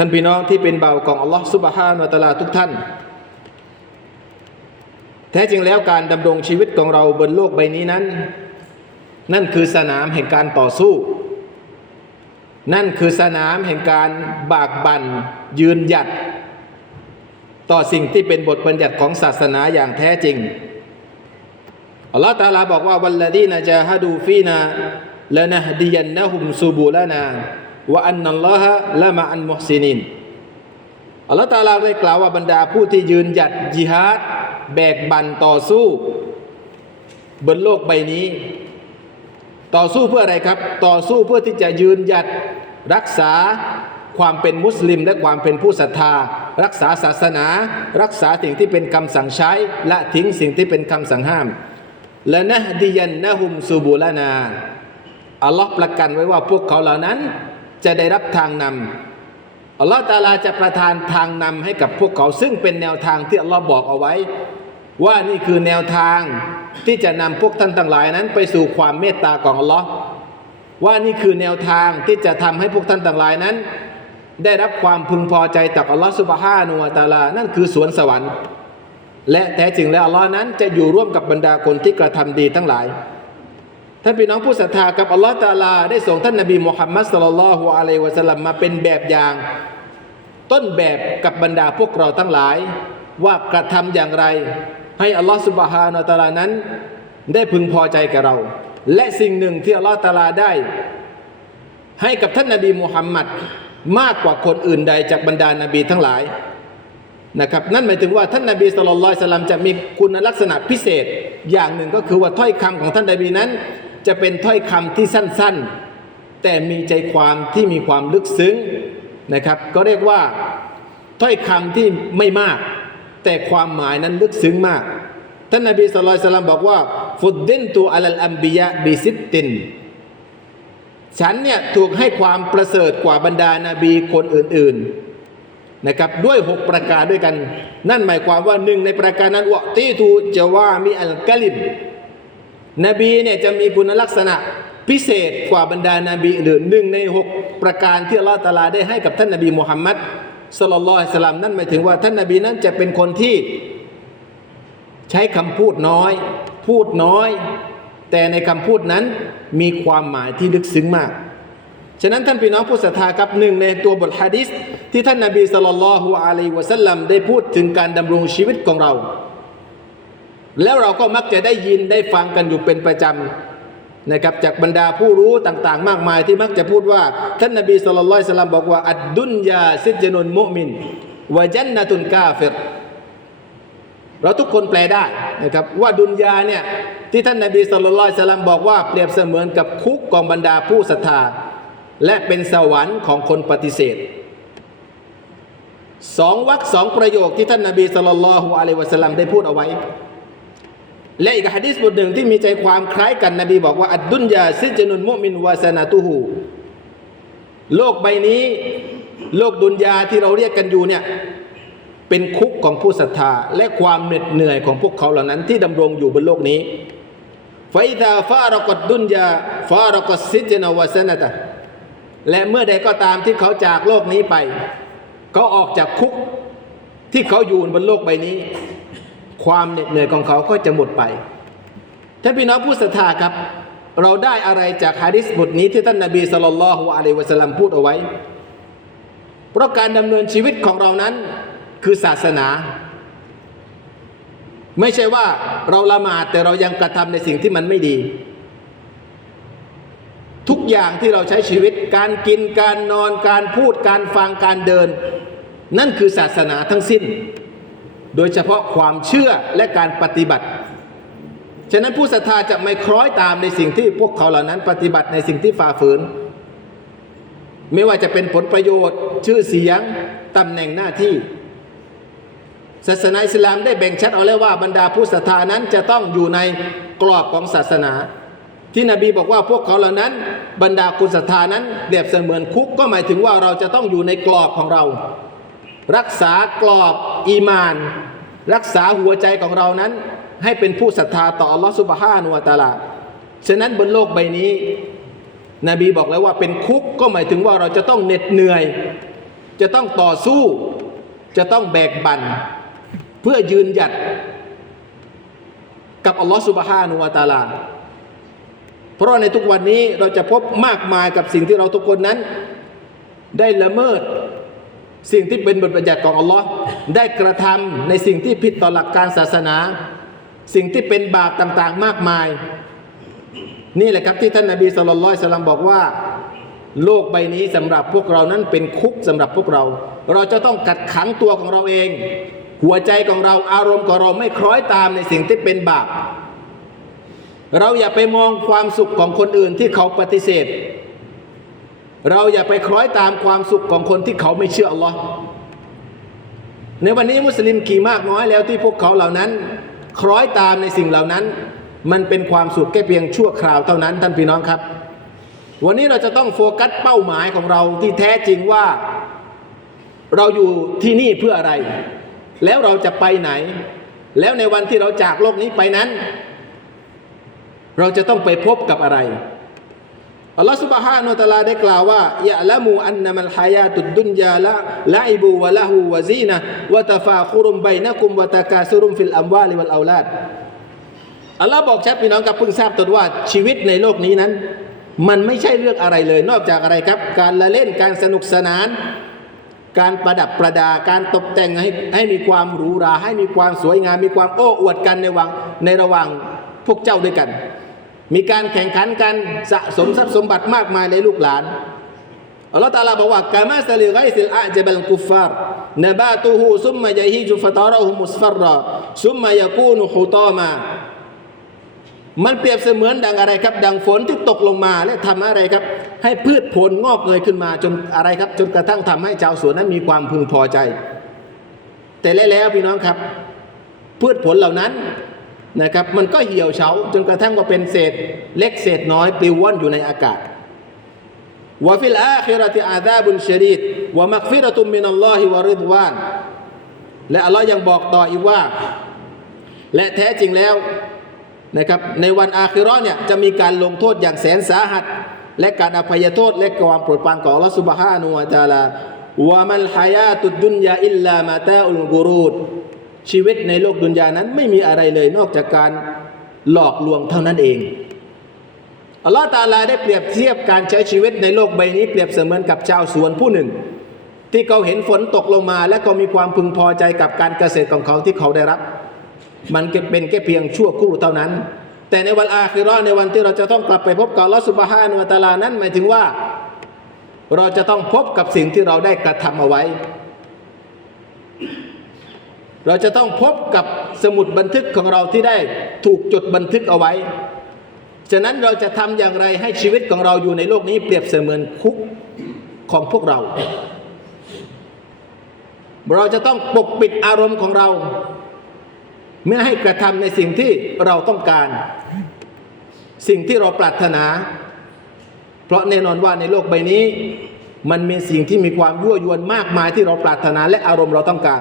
ท่านพี่น้องที่เป็นเบาวของอัลลอฮ์ซุบฮานวะตะอาลาทุกท่าน แท้จริงแล้วการดำรงชีวิตของเราบนโลกใบนี้นั้น นั่นคือสนามแห่งการต่อสู้ นั่นคือสนามแห่งการบากบั่นยืนหยัด ต่อสิ่งที่เป็นบทบัญญัติของศาสนาอย่างแท้จริงอัลลอฮฺตาลาบอกว่าวัลลดีนะจาฮดูฟีนาละนะดียันนะฮุมซูบูลานา วะอันนัลลอฮะละมะอันมุฮซินินอัลลอฮฺตาลาได้กล่าวว่าบรรดาผู้ที่ยืนหยัดจิฮาดแบกบันต่อสู้ บนโลกใบนี้ ต่อสู้เพื่ออะไรครับ ต่อสู้เพื่อที่จะยืนหยัดรักษาความเป็นมุสลิมและความเป็นผู้ศรัทธา รักษาศาสนา รักษาสิ่งที่เป็นคำสั่งใช้ และทิ้งสิ่งที่เป็นคำสั่งห้าม และนะดียันนะฮุมซูบูลานาอัลลอฮ์ประกันไว้ว่าพวกเขาเหล่านั้น จะได้รับทางนำอัลลอฮ์ตาลาจะประทานทางนำให้กับพวกเขา ซึ่งเป็นแนวทางที่อัลลอฮ์บอกเอาไว้ ว่านี่คือแนวทางที่จะนำพวกท่านทั้งหลายนั้น ไปสู่ความเมตตาของอัลลอฮ์ว่านี่คือแนวทางที่จะทำให้พวกท่านทั้งหลายนั้น ได้รับความพึงพอใจจากอัลลอฮ์สุบฮานุวะตาลา นั่นคือสวนสวรรค์ และแท้จริงแล้วอัลลอฮ์นั้นจะอยู่ร่วมกับบรรดาคนที่กระทำดีทั้งหลาย ท่านพี่น้องผู้ศรัทธากับอัลลอฮ์ตาลา ได้ส่งท่านนบีมุฮัมมัดสลลัลฮุอะลัยวะสัลลัมมาเป็นแบบอย่าง ต้นแบบกับบรรดาพวกเราทั้งหลาย ว่ากระทำอย่างไร ให้อัลลอฮ์สุบฮานาตาลานั้น ได้พึงพอใจกับเรา และสิ่งหนึ่งที่อัลลอฮ์ตาลาได้ ให้กับท่านนบีมุฮัมมัดมากกว่าคนอื่นใดจากบรรดานาบีทั้งหลายนะครับนั่นหมายถึงว่าท่านนบีสุลต่านสลัมจะมีคุณลักษณะพิเศษอย่างหนึ่งก็คือว่าถ้อยคำของท่านนบีนั้น จะเป็นถ้อยคำที่สั้นๆ แต่มีใจความที่มีความลึกซึ้งนะครับ ก็เรียกว่าถ้อยคำที่ไม่มาก แต่ความหมายนั้นลึกซึ้งมาก ท่านนบีสุลต่านบอกว่าฟุดดินตูอัลอัมบิยะบิซิตตินฉันเนี่ยถูกให้ความประเสริฐกว่าบรรดานาบีคนอื่นๆนะครับด้วยหกประการด้วยกัน นั่นหมายความว่าหนึ่งในประการนั้นวะตีทูจะว่ามีอัลกลิม นบีเนี่ยจะมีคุณลักษณะพิเศษกว่าบรรดานาบีอื่นหนึ่งในหกประการที่อัลลอฮฺตาลาได้ให้กับท่านนบีมุฮัมมัดสลลัลลอฮิสลลัมนั่นหมายถึงว่าท่านนบีนั้นจะเป็นคนที่ใช้คำพูดน้อย พูดน้อย แต่ในคำพูดนั้นมีความหมายที่ลึกซึ้งมาก ฉะนั้นท่านพี่น้องผู้ศรัทธาครับหนึ่งในตัวบทฮะดิษที่ท่านนาบีสุลต่านละฮุอะลัยวะสัลลัมได้พูดถึงการดำรงชีวิตของเรา แล้วเราก็มักจะได้ยินได้ฟังกันอยู่เป็นประจำนะครับจากบรรดาผู้รู้ต่างๆ มากมายที่มักจะพูดว่า ท่านนาบีสุลต่านสลัมบอกว่า อัดดุนยาซิจนุนมุมินวะจันนตุนกาเฟรเราทุกคนแปลได้นะครับว่าดุนยาเนี่ยที่ท่านนาบีสุลต่านสลัมบอกว่าเปรียบเสมือนกับคุกของบรรดาผู้ศรัทธา และเป็นสวรรค์ของคนปฏิเสธสองวรรคสองประโยคที่ท่านนาบีสุลต่านอะลัยวะสลลัมได้พูดเอาไว้ และอีกฮะดีษบทหนึ่งที่มีใจความคล้ายกันนบีบอกว่าอัดดุนยาซิจนุนมุมินวาสนาตุหูโลกใบนี้ โลกดุนยาที่เราเรียกกันอยู่เนี่ยเป็นคุกของผู้ศรัทธา และความเหน็ดเหนื่อยของพวกเขาเหล่านั้นที่ดำรงอยู่บนโลกนี้ไฟตาฟารกดดุนยาฟารกดซิจนวาสนตะและเมื่อใดก็ตามที่เขาจากโลกนี้ไป เขาออกจากคุกที่เขาอยู่บนโลกใบนี้ ความเหน็ดเหนื่อยของเขาก็จะหมดไปท่านพี่น้องผู้ศรัทธาครับ เราได้อะไรจากฮะดิษบทนี้ที่ท่านนบีสุลต่านละฮ์อะลัยวะสัลลัมพูดเอาไว้ เพราะการดำเนินชีวิตของเรานั้นคือศาสนา ไม่ใช่ว่าเราละหมาดแต่เรายังกระทำในสิ่งที่มันไม่ดี ทุกอย่างที่เราใช้ชีวิต การกินการนอนการพูดการฟังการเดิน นั่นคือศาสนาทั้งสิ้น โดยเฉพาะความเชื่อและการปฏิบัติ ฉะนั้นผู้ศรัทธาจะไม่คล้อยตามในสิ่งที่พวกเขาเหล่านั้นปฏิบัติในสิ่งที่ฝ่าฝืน ไม่ว่าจะเป็นผลประโยชน์ ชื่อเสียงตำแหน่งหน้าที่ ศาสนาอิสลามได้แบ่งชัดเอาแล้วว่าบรรดาผู้ศรัทธานั้นจะต้องอยู่ในกรอบของศาสนา ที่นบีบอกว่าพวกเขาเหล่านั้น บรรดาคุณศรัทธานั้นเปรียบเสมือนคุกก็หมายถึงว่าเราจะต้องอยู่ในกรอบของเรา รักษากรอบ อีมาน รักษาหัวใจของเรานั้น ให้เป็นผู้ศรัทธาต่ออัลลอฮฺสุบฮานุวะตะอาลาฉะนั้นบนโลกใบนี้ นบีบอกแล้วว่าเป็นคุกก็หมายถึงว่าเราจะต้องเหน็ดเหนื่อย จะต้องต่อสู้ จะต้องแบกบัน่นเพื่อยืนหยัด กับอัลลอฮฺสุบฮานุวาตาลาเพราะในทุกวันนี้เราจะพบมากมายกับสิ่งที่เราทุกคนนั้น ได้ละเมิด สิ่งที่เป็นบทบัญญัติของอัลลอฮ์ได้กระทำในสิ่งที่ผิดต่อหลักการศาสนา สิ่งที่เป็นบาปต่างๆมากมาย นี่แหละครับที่ท่านนบีสุลต่านสลัมบอกว่า โลกใบนี้สำหรับพวกเรานั้นเป็นคุกสำหรับพวกเรา เราจะต้องกัดขังตัวของเราเอง หัวใจของเราอารมณ์ของเราไม่คล้อยตามในสิ่งที่เป็นบาปเราอย่าไปมองความสุขของคนอื่นที่เขาปฏิเสธ เราอย่าไปคล้อยตามความสุขของคนที่เขาไม่เชื่ออัลลอฮ์ในวันนี้มุสลิมกี่มากน้อยแล้วที่พวกเขาเหล่านั้น คล้อยตามในสิ่งเหล่านั้น มันเป็นความสุขแค่เพียงชั่วคราวเท่านั้นท่านพี่น้องครับ วันนี้เราจะต้องโฟกัสเป้าหมายของเราที่แท้จริงว่า เราอยู่ที่นี่เพื่ออะไร แล้วเราจะไปไหน แล้วในวันที่เราจากโลกนี้ไปนั้น เราจะต้องไปพบกับอะไร อัลลอฮฺสุบฮานุตะลาได้กล่าวว่ายะละมูอันนามัลฮายาตุดดุนยาละละอิบูวะละหูวะซีนะวะตะฟาคุรุมไบนะกุมวะตะกาซุรุมฟิลอัมวาลิวัลอาลาดอัลลอฮ์บอกชัดพี่น้องกับเพิ่งทราบตนว่าชีวิตในโลกนี้นั้น มันไม่ใช่เรื่องอะไรเลย นอกจากอะไรครับ การละเล่นการสนุกสนาน การประดับประดาการตกแต่งให้ให้มีความหรูหราให้มีความสวยงามมีความโอ้อวดกันในวังในระหว่างพวกเจ้าด้วยกัน มีการแข่งขันกันสะสมทรัพย์สมบัติมากมายในลูกหลานอัลลอฮฺตาลาบอกว่ากามาสลิไกซิลอาจบัลกุฟาร์นบาตุฮูซุมมะยะฮีจุฟตาระฮุมุสฟัรรอซุมมะยะกูนุฮุตามา มันเปรียบเสมือนดังอะไรครับ ดังฝนที่ตกลงมาและทำอะไรครับ ให้พืชผลงอกเงยขึ้นมาจนอะไรครับ จนกระทั่งทำให้ชาวสวนนั้นมีความพึงพอใจ แต่แล้วพี่น้องครับ พืชผลเหล่านั้น นะครับมันก็เหี่ยวเฉาจนกระทั่งว่าเป็นเศษเล็กเศษน้อยปลิวว่อนอยู่ในอากาศวะฟิลอาคิรติอาซาบุนชรีดวะมักฟิรตุมมินัลลอฮิวะริดวานและอัลลอฮ์ยังบอกต่ออีกว่า และแท้จริงแล้วนะครับในวันอาคิรอเนี่ยจะมีการลงโทษอย่างแสนสาหัส และการอภัยโทษ และความโปรดปรานของอัลลอฮ์สุบฮานุวะจาลาวะมัลฮายาตุดุนยาอิลลามาตาอุลกุรูด ชีวิตในโลกดุนยานั้นไม่มีอะไรเลยนอกจากการหลอกลวงเท่านั้นเองอัลลอฮ์ตาลาได้เปรียบเทียบการใช้ชีวิตในโลกใบนี้เปรียบเสมือนกับชาวสวนผู้หนึ่ง ที่เขาเห็นฝนตกลงมา และเขามีความพึงพอใจกับการเกษตรของเขาที่เขาได้รับ มันเป็นแค่เพียงชั่วครู่เท่านั้น แต่ในวันอาคิราะห์ในวันที่เราจะต้องกลับไปพบกับอัลลอฮ์สุบฮานุตาลานั้นหมายถึงว่า เราจะต้องพบกับสิ่งที่เราได้กระทำเอาไว้ เราจะต้องพบกับสมุดบันทึกของเราที่ได้ถูกจดบันทึกเอาไว้ ฉะนั้นเราจะทำอย่างไรให้ชีวิตของเราอยู่ในโลกนี้เปรียบเสมือนคุกของพวกเรา เราจะต้องปกปิดอารมณ์ของเราไม่ให้กระทำในสิ่งที่เราต้องการ สิ่งที่เราปรารถนา เพราะแน่นอนว่าในโลกใบนี้ มันมีสิ่งที่มีความยั่วยวนมากมายที่เราปรารถนาและอารมณ์เราต้องการ